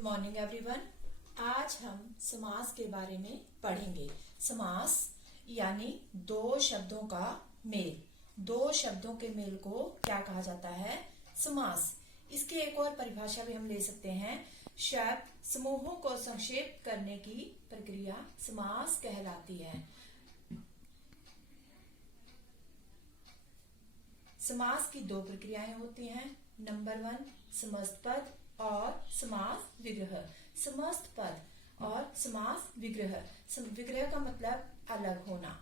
Good morning everyone. आज हम समास के बारे में पढ़ेंगे। समास यानी दो शब्दों का मेल। दो शब्दों के मेल को क्या कहा जाता है? समास। इसकी एक और परिभाषा भी हम ले सकते हैं। शब्द समूहों को संक्षेप करने की प्रक्रिया समास कहलाती है। समास की दो प्रक्रियाएं होती हैं। नंबर 1 समस्त पद और समास विग्रह। समस्त पद और समास विग्रह। विग्रह का मतलब अलग होना।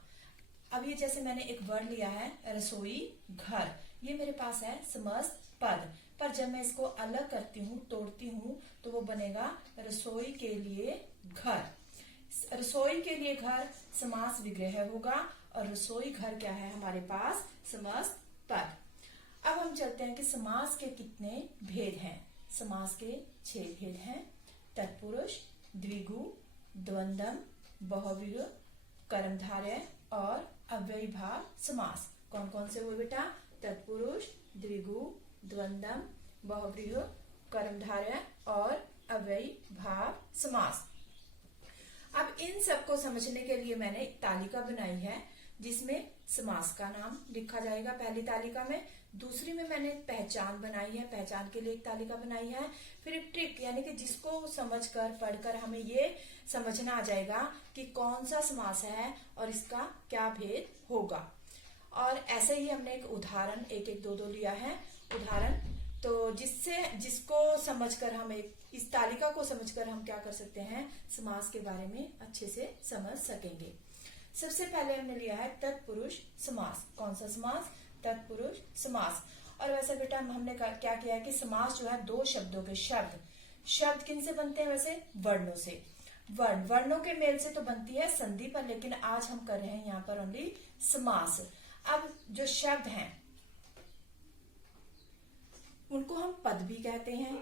अब ये जैसे मैंने एक वर्ड लिया है रसोई घर, ये मेरे पास है समस्त पद, पर जब मैं इसको अलग करती हूँ, तोड़ती हूँ, तो वो बनेगा रसोई के लिए घर। रसोई के लिए घर समास विग्रह होगा और रसोई घर क्या है हमारे पास? समस्त पद। अब हम चलते हैं कि समास के कितने भेद हैं। समास के 6 भेद हैं। तत्पुरुष, द्विगु, द्वंद्व, बहुव्रीहि, कर्मधारय और अव्ययीभाव समास। कौन कौन से हुए बेटा? तत्पुरुष, द्विगु, द्वंद्व, बहुव्रीहि, कर्मधारय और अव्ययीभाव समास। अब इन सबको समझने के लिए मैंने एक तालिका बनाई है जिसमें समास का नाम लिखा जाएगा पहली तालिका में। दूसरी में मैंने पहचान बनाई है, पहचान के लिए एक तालिका बनाई है। फिर एक ट्रिक यानी कि जिसको समझकर पढ़कर हमें ये समझना आ जाएगा कि कौन सा समास है और इसका क्या भेद होगा। और ऐसे ही हमने एक उदाहरण एक एक दो दो लिया है उदाहरण, तो जिसको समझकर हम इस तालिका को समझकर हम क्या कर सकते हैं, समास के बारे में अच्छे से समझ सकेंगे। सबसे पहले हमने लिया है तत्पुरुष समास। कौन सा समास? तत्पुरुष समास। और वैसे बेटा हमने क्या किया है कि समास जो है दो शब्दों के शब्द किन से बनते हैं? वैसे वर्णों से। वर्णों के मेल से तो बनती है संधि पर, लेकिन आज हम कर रहे हैं यहाँ पर ओनली समास। अब जो शब्द हैं उनको हम पद भी कहते हैं।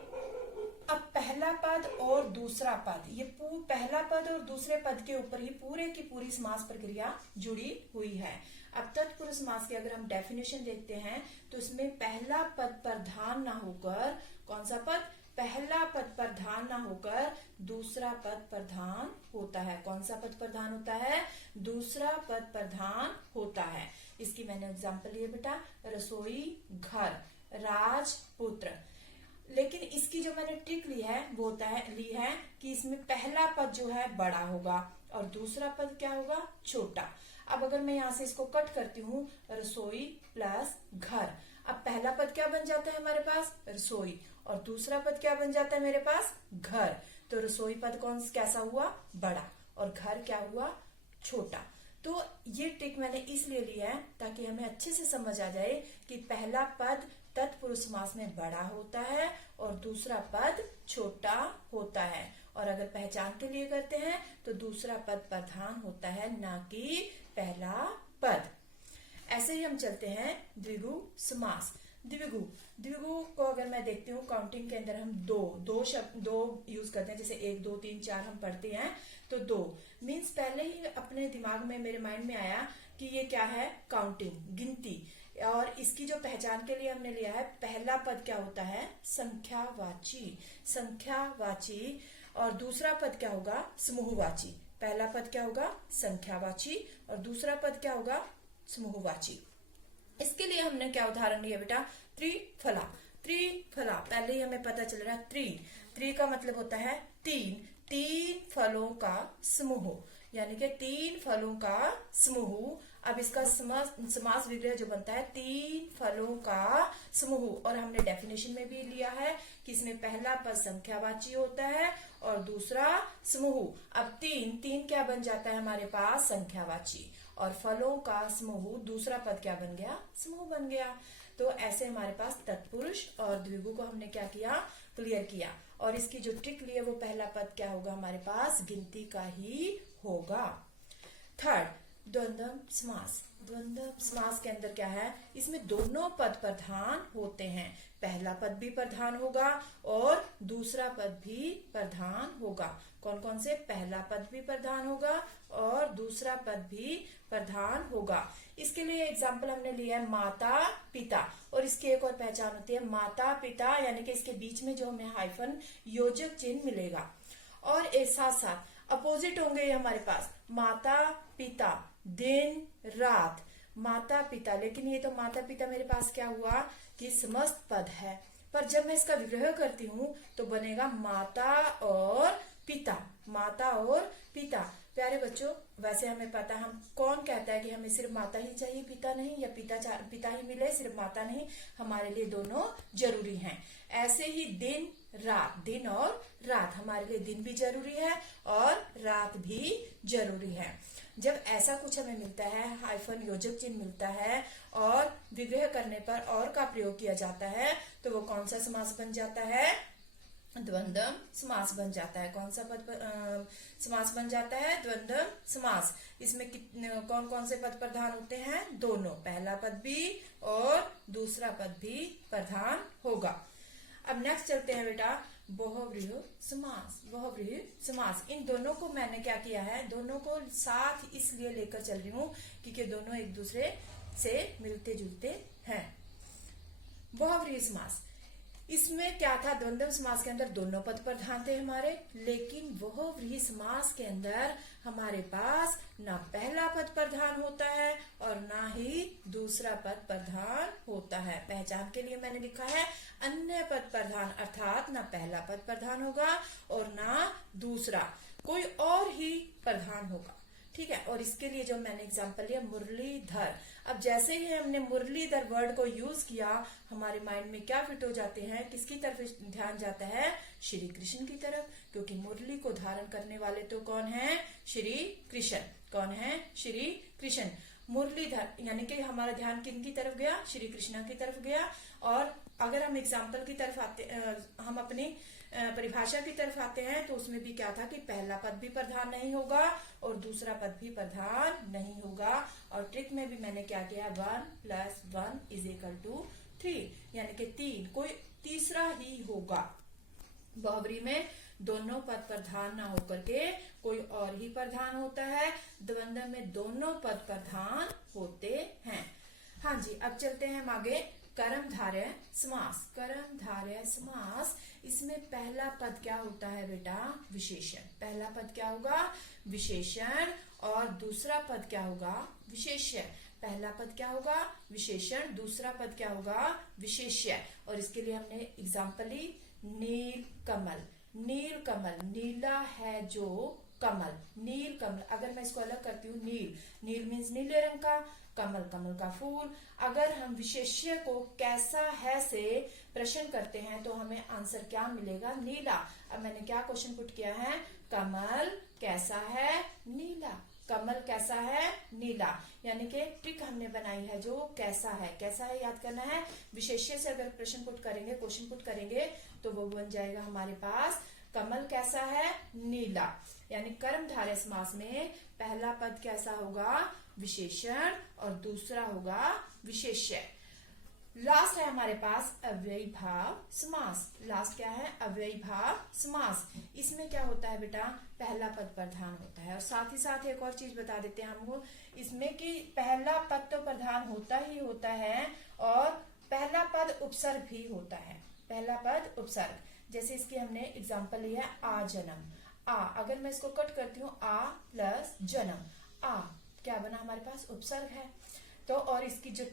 अब पहला पद और दूसरा पद, ये पहला पद और दूसरे पद के ऊपर ही पूरे की पूरी समास प्रक्रिया जुड़ी हुई है। अब तत्पुरुष समास की अगर हम डेफिनेशन देखते हैं तो इसमें पहला पद प्रधान ना होकर, कौन सा पद? पहला पद प्रधान ना होकर दूसरा पद प्रधान होता है। कौन सा पद प्रधान होता है? दूसरा पद प्रधान होता है। इसकी मैंने एग्जाम्पल लिया बेटा, रसोई घर, राजपुत्र। लेकिन इसकी जो मैंने ट्रिक ली है वो ली है कि इसमें पहला पद जो है बड़ा होगा और दूसरा पद क्या होगा? छोटा। अब अगर मैं यहाँ से इसको कट करती हूँ, रसोई प्लस घर, अब पहला पद क्या बन जाता है हमारे पास? रसोई। और दूसरा पद क्या बन जाता है मेरे पास? घर। तो रसोई पद कैसा हुआ? बड़ा। और घर क्या हुआ? छोटा। तो ये ट्रिक मैंने इसलिए लिया है ताकि हमें अच्छे से समझ आ जाए कि पहला पद तत्पुरुष समास में बड़ा होता है और दूसरा पद छोटा होता है। और अगर पहचान के लिए करते हैं तो दूसरा पद प्रधान होता है, ना कि पहला पद। ऐसे ही हम चलते हैं द्विगु समास। द्विगु को अगर मैं देखती हूँ काउंटिंग के अंदर हम दो यूज करते हैं। जैसे 1 2 3 4 हम पढ़ते हैं तो 2 मीन्स पहले ही अपने दिमाग में मेरे माइंड में आया कि ये क्या है? काउंटिंग, गिनती। और इसकी जो पहचान के लिए हमने लिया है, पहला पद क्या होता है? संख्यावाची। और दूसरा पद क्या होगा? समूहवाची। पहला पद क्या होगा? संख्यावाची और दूसरा पद क्या होगा? समूहवाची। इसके लिए हमने क्या उदाहरण लिया बेटा? त्रिफला। पहले ही हमें पता चल रहा है त्रि का मतलब होता है 3 फलों का समूह, यानी कि 3 फलों का समूह। अब इसका समास विग्रह जो बनता है 3 फलों का समूह। और हमने डेफिनेशन में भी लिया है कि इसमें पहला पद संख्यावाची होता है और दूसरा समूह। अब 3 क्या बन जाता है हमारे पास? संख्यावाची। और फलों का समूह, दूसरा पद क्या बन गया? समूह बन गया। तो ऐसे हमारे पास तत्पुरुष और द्विगु को हमने क्या किया? क्लियर किया। और इसकी जो ट्रिक ली है वो पहला पद क्या होगा हमारे पास? गिनती का ही होगा। थर्ड द्वंद्व समास। द्वंद्व समास के अंदर क्या है, इसमें दोनों पद प्रधान होते हैं। पहला पद भी प्रधान होगा और दूसरा पद भी प्रधान होगा। कौन कौन से? पहला पद भी प्रधान होगा और दूसरा पद भी प्रधान होगा। इसके लिए एग्जाम्पल हमने लिया है माता पिता, और इसकी एक और पहचान होती है माता पिता, यानी कि इसके बीच में जो हमें हाइफन योजक चिन्ह मिलेगा। और एक साथ साथ अपोजिट होंगे ये हमारे पास, माता पिता दिन रात, माता पिता। लेकिन ये तो माता पिता मेरे पास क्या हुआ कि समस्त पद है, पर जब मैं इसका विग्रह करती हूँ तो बनेगा माता और पिता, माता और पिता। प्यारे बच्चों, वैसे हमें पता है, हम कौन कहता है कि हमें सिर्फ माता ही चाहिए पिता नहीं, या पिता ही मिले सिर्फ माता नहीं, हमारे लिए दोनों जरूरी हैं। ऐसे ही दिन रात, दिन और रात, हमारे लिए दिन भी जरूरी है और रात भी जरूरी है। जब ऐसा कुछ हमें मिलता है, हाइफन योजक चिन्ह मिलता है और विग्रह करने पर और का प्रयोग किया जाता है, तो वो कौन सा समास बन जाता है? द्वंद्व समास बन जाता है। कौन सा पद समास बन जाता है? द्वंद्व समास। इसमें कौन कौन से पद प्रधान होते हैं? दोनों, पहला पद भी और दूसरा पद भी प्रधान होगा। अब नेक्स्ट चलते हैं बेटा, बहुव्रीहि समास। बहुव्रीहि समास, इन दोनों को मैंने क्या किया है, दोनों को साथ इसलिए लेकर चल रही हूँ क्योंकि दोनों एक दूसरे से मिलते जुलते हैं। बहुव्रीहि समास, इसमें क्या था, द्वंद्व समास के अंदर दोनों पद प्रधान थे हमारे, लेकिन बहुव्रीहि समास के अंदर हमारे पास ना पहला पद प्रधान होता है और ना ही दूसरा पद प्रधान होता है। पहचान के लिए मैंने लिखा है अन्य पद प्रधान, अर्थात ना पहला पद प्रधान होगा और ना दूसरा, कोई और ही प्रधान होगा। ठीक है, और इसके लिए जो मैंने एग्जांपल लिया मुरलीधर। अब जैसे ही हमने मुरलीधर वर्ड को यूज किया, हमारे माइंड में क्या फिट हो जाते हैं, किसकी तरफ ध्यान जाता है? श्री कृष्ण की तरफ, क्योंकि मुरली को धारण करने वाले तो कौन है? श्री कृष्ण। कौन है? श्री कृष्ण। मुरलीधर यानी कि हमारा ध्यान किन की तरफ गया? श्री कृष्ण की तरफ गया। और अगर हम एग्जाम्पल की तरफ आते, हम अपनी परिभाषा की तरफ आते हैं, तो उसमें भी क्या था कि पहला पद भी प्रधान नहीं होगा और दूसरा पद भी प्रधान नहीं होगा। और ट्रिक में भी मैंने क्या किया, 1 + 1 = 3, यानी कि 3, कोई तीसरा ही होगा। बहुव्रीहि में दोनों पद प्रधान ना होकर के कोई और ही प्रधान होता है, द्वंद्व में दोनों पद प्रधान होते हैं। हाँ जी, अब चलते हैं हम आगे। कर्मधारय समास। कर्मधारय समास, इसमें पहला पद क्या होता है बेटा? विशेषण। पहला पद क्या होगा? विशेषण। और दूसरा पद क्या होगा? विशेष्य। पहला पद क्या होगा? विशेषण। दूसरा पद क्या होगा? विशेष्य। और इसके लिए हमने एग्जाम्पल ली, नील कमल। नील कमल, नीला है जो कमल, नील कमल। अगर मैं इसको अलग करती हूँ, नील, नील मीन्स नीले रंग का, कमल, कमल का फूल। अगर हम विशेष्य को कैसा है से प्रश्न करते हैं तो हमें आंसर क्या मिलेगा? नीला। अब मैंने क्या क्वेश्चन पुट किया है? कमल कैसा है? नीला। कमल कैसा है? नीला। यानी कि ट्रिक हमने बनाई है जो कैसा है, कैसा है याद करना है। विशेष्य से अगर प्रश्न पुट करेंगे, क्वेश्चन पुट करेंगे, तो वो बन जाएगा हमारे पास कमल कैसा है? नीला। यानी कर्मधारय समास में पहला पद कैसा होगा? विशेषण और दूसरा होगा विशेष्य। लास्ट है हमारे पास अव्ययी भाव समास। लास्ट क्या है? अव्ययी भाव समास। इसमें क्या होता है बेटा? पहला पद प्रधान होता है। और साथ ही साथ एक और चीज बता देते हैं हमको इसमें कि पहला पद तो प्रधान होता ही होता है और पहला पद उपसर्ग भी होता है। पहला पद उपसर्ग, जैसे इसकी हमने एग्जाम्पल लिया है आ जन्म। आ, अगर मैं इसको कट करती हूँ, आ प्लस जन्म, आ क्या बना हमारे पास? उपसर्ग है। तो और इसकी जो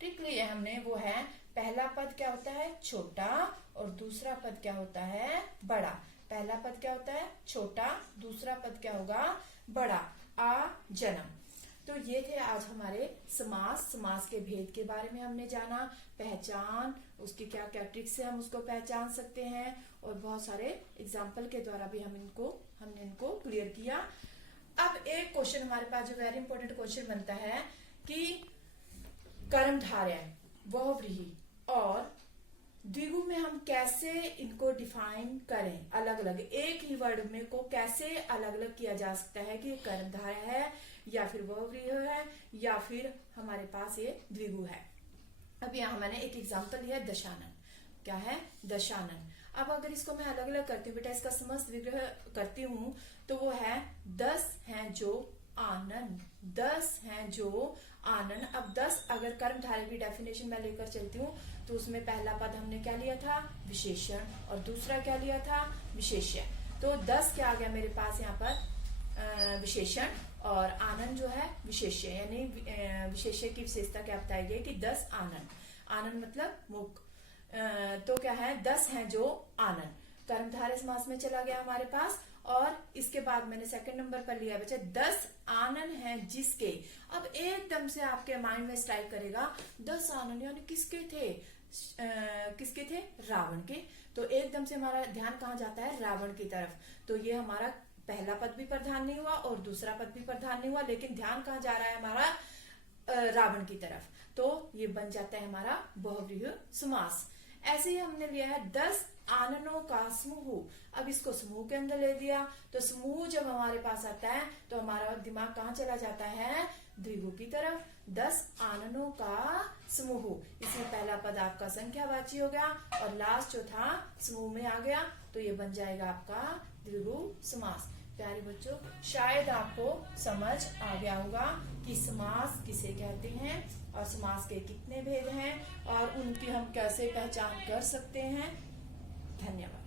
ट्रिक ली है हमने वो है, पहला पद क्या होता है? छोटा और दूसरा पद क्या होता है? बड़ा। पहला पद क्या होता है? छोटा, दूसरा पद क्या होगा? बड़ा। आ जन्म। तो ये थे आज हमारे समास। समास के भेद के बारे में हमने जाना, पहचान, उसकी क्या क्या ट्रिक से हम उसको पहचान सकते हैं, और बहुत सारे एग्जाम्पल के द्वारा भी हमने इनको क्लियर किया। अब एक क्वेश्चन हमारे पास जो वेरी इंपॉर्टेंट क्वेश्चन बनता है कि कर्मधारय, बहुव्रीहि और द्विगु में हम कैसे इनको डिफाइन करें? अलग अलग एक ही वर्ड में को कैसे अलग अलग किया जा सकता है कि कर्मधारय है, या फिर बहुव्रीहि है, या फिर हमारे पास ये द्विगु है। अब यहाँ मैंने एक एग्जाम्पल लिया है दशानन। क्या है? दशानन। अब अगर इसको मैं अलग अलग करती हूँ बेटा, इसका समस्त विग्रह करती हूँ तो वो है 10 हैं जो आनन, 10 हैं जो आनन। अब 10 अगर कर्मधारय की डेफिनेशन में लेकर चलती हूँ तो उसमें पहला पद हमने क्या लिया था? विशेषण, और दूसरा क्या लिया था? विशेष्य। तो 10 क्या आ गया मेरे पास यहाँ पर? विशेषण, और आनन जो है विशेष्य, यानी विशेष्य की विशेषता क्या बताई गई कि 10 आनन। आनन मतलब मुख। तो क्या है? 10 हैं जो आनन, कर्मधारय समास में चला गया हमारे पास। और इसके बाद मैंने सेकंड नंबर पर लिया बच्चे 10 आनन हैं जिसके। अब एकदम से आपके माइंड में स्ट्राइक करेगा 10 आनन यानी किसके थे? किसके थे? रावण के। तो एकदम से हमारा ध्यान कहाँ जाता है? रावण की तरफ। तो ये हमारा पहला पद भी प्रधान नहीं हुआ और दूसरा पद भी प्रधान नहीं हुआ, लेकिन ध्यान कहाँ जा रहा है हमारा? रावण की तरफ। तो ये बन जाता है हमारा बहुव्रीहि समास। ऐसे ही हमने लिया है 10 आननों का समूह। अब इसको समूह के अंदर ले दिया, तो समूह जब हमारे पास आता है तो हमारा दिमाग कहाँ चला जाता है? द्विगु की तरफ। 10 आननों का समूह, इसमें पहला पद आपका संख्यावाची हो गया और लास्ट जो था समूह में आ गया, तो ये बन जाएगा आपका द्विगु समास। प्यारे बच्चों, शायद आपको समझ आ गया होगा कि समास किसे कहते हैं और समास के कितने भेद हैं और उनकी हम कैसे पहचान कर सकते हैं। धन्यवाद।